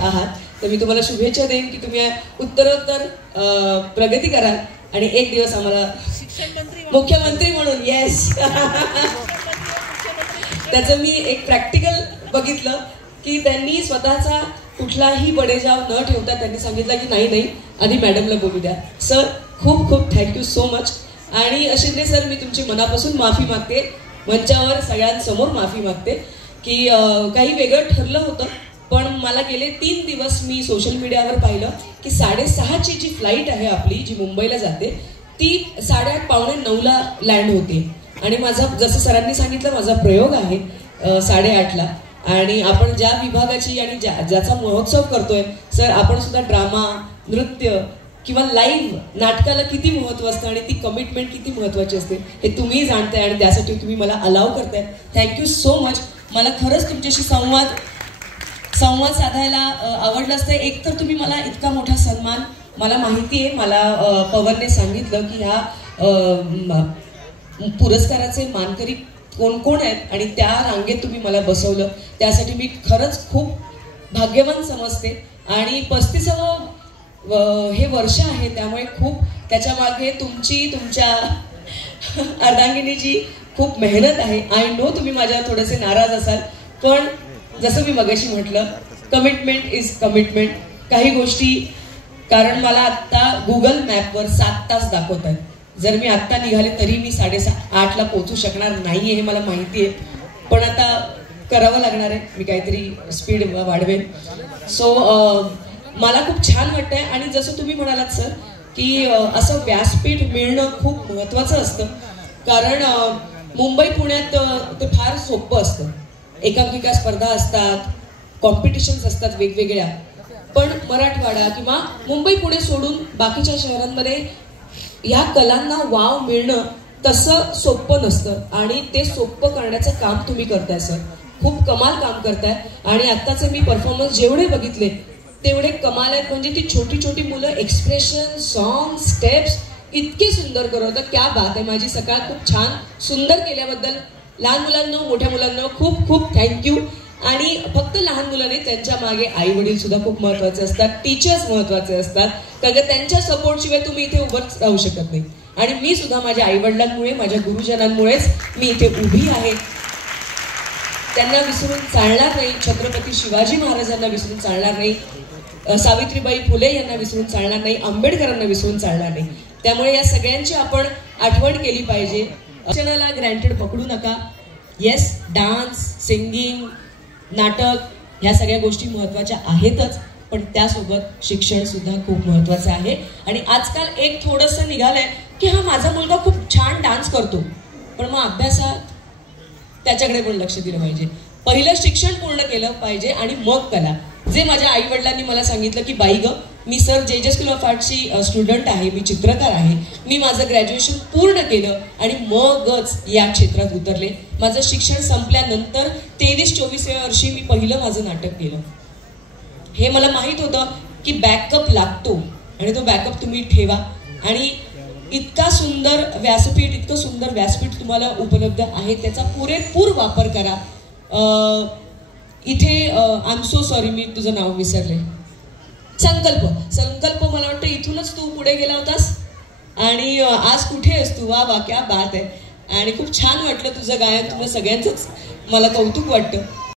आहात. तर मी तुम्हाला शुभेच्छा देईन की तुम्ही उत्तरोत्तर प्रगती कराल आणि एक दिवस आम्हाला मुख्यमंत्री म्हणून. येस. त्याचं मी एक प्रॅक्टिकल बघितलं की त्यांनी स्वतःचा कुठलाही बडेजाव न ठेवता त्यांनी सांगितलं की नाही आधी मॅडमला बोलू द्या. सर खूप खूप थँक्यू सो मच. आणि शिंदे सर, मी तुमची मनापासून माफी मागते, मंचावर सगळ्यांसमोर माफी मागते की काही वेगळं ठरलं होतं. पण मला गेले 3 दिवस मी सोशल मीडियावर पाहिलं की 6:30ची जी फ्लाईट आहे आपली, जी मुंबईला जाते, ती 8:30 पावणे 9ला लँड होते. आणि माझा, जसं सरांनी सांगितलं, माझा प्रयोग आहे 8:30ला. आणि आपण ज्या विभागाची आणि ज्याचा महोत्सव करतोय सर, आपण सुद्धा ड्रामा, नृत्य किंवा लाईव्ह नाटकाला किती महत्त्व असतं आणि ती कमिटमेंट किती महत्त्वाची असते हे तुम्ही जाणताय आणि त्यासाठी तुम्ही मला अलाव करताय. Thank you so much. मला खरंच तुमच्याशी संवाद साधायला आवडलं असतं. एक तर तुम्ही मला इतका मोठा सन्मान, मला माहिती आहे, मला पवनने सांगितलं की ह्या पुरस्काराचे मानकरी कोण कोण आहेत आणि त्या रांगेत तुम्ही मला बसवलं, त्यासाठी मी खरंच खूप भाग्यवान समजते. आणि 35वं हे वर्ष आहे, त्यामुळे खूप त्याच्या मागे तुमच्या अर्धांगिनीची खूप मेहनत आहे. आय नो तुम्ही माझ्यावर थोडेसे नाराज असाल, पण जसं मी मगाशी म्हटलं, कमिटमेंट इज कमिटमेंट. काही गोष्टी, कारण मला आत्ता गुगल मॅपवर 7 तास दाखवत आहेत. जर मी आत्ता निघाले तरी मी 8:30ला पोहोचू शकणार नाही हे मला माहिती आहे, पण आता करावं लागणार आहे. मी काहीतरी स्पीड वाढवेन. सो मला खूप छान वाटतंय. आणि जसं तुम्ही म्हणालात सर की असं व्यासपीठ मिळणं खूप महत्त्वाचं असतं, कारण मुंबई पुण्यात ते फार सोपं असतं. एकांकिका स्पर्धा असतात, कॉम्पिटिशन्स असतात वेगवेगळ्या, पण मराठवाडा किंवा मुंबई पुणे सोडून बाकीच्या शहरांमध्ये ह्या कलांना वाव मिळणं तसं सोपं नसतं. आणि ते सोपं करण्याचं काम तुम्ही करताय सर, खूप कमाल काम करताय. आणि आत्ताचे मी परफॉर्मन्स जेवढे बघितले तेवढे कमाल आहेत. म्हणजे ती छोटी छोटी मुलं एक्सप्रेशन, सॉन्ग, स्टेप्स इतके सुंदर करवतात. क्या बात आहे. माझी सकाळ खूप छान सुंदर केल्याबद्दल लहान मुलांना, मोठ्या मुलांना खूप खूप थँक्यू. आणि फक्त लहान मुलं नाही, त्यांच्या मागे आई वडील सुद्धा खूप महत्त्वाचे असतात, टीचर्स महत्त्वाचे असतात, कारण का त्यांच्या सपोर्टशिवाय तुम्ही इथे उभंच राहू शकत नाही. आणि मी सुद्धा माझ्या आईवडिलांमुळे, माझ्या गुरुजनांमुळेच मी इथे उभी आहे. त्यांना विसरून चालणार नाही, छत्रपती शिवाजी महाराजांना विसरून चालणार नाही, सावित्रीबाई फुले यांना विसरून चालणार नाही, आंबेडकरांना विसरून चालणार नाही. त्यामुळे या सगळ्यांची आपण आठवण केली पाहिजे. शिक्षणाला ग्रँटेड पकडू नका. येस, डान्स, सिंगिंग, नाटक ह्या सगळ्या गोष्टी महत्त्वाच्या आहेतच, पण त्यासोबत शिक्षण सुद्धा खूप महत्त्वाचं आहे. आणि आजकाल एक थोडंसं निघालंय की हा माझा मुलगा खूप छान डान्स करतो, पण मग अभ्यासात त्याच्याकडे पण लक्ष दिलं पाहिजे. पहिलं शिक्षण पूर्ण केलं पाहिजे आणि मग कला. जे माझ्या आई वडिलांनी मला सांगितलं की बाई ग, मी सर जे स्कूल ऑफ आर्टची स्टुडंट आहे, मी चित्रकार आहे, मी माझं ग्रॅज्युएशन पूर्ण केलं आणि मगच या क्षेत्रात उतरले. माझं शिक्षण संपल्यानंतर 23-24व्या वर्षी मी पहिलं माझं नाटक केलं. हे मला माहीत होतं की बॅकअप लागतो आणि तो बॅकअप तुम्ही ठेवा. आणि इतकं सुंदर व्यासपीठ तुम्हाला उपलब्ध आहे, त्याचा पुरेपूर वापर करा. इथे आय एम सो सॉरी, मी तुझं नाव विसरले. संकल्प मला वाटतं इथूनच तू पुढे गेला होतास आणि आज कुठे आहेस तू? वा वा, क्या बात आहे. आणि खूप छान वाटलं तुझं गायन, तुला सगळ्यांचंच मला कौतुक वाटतं.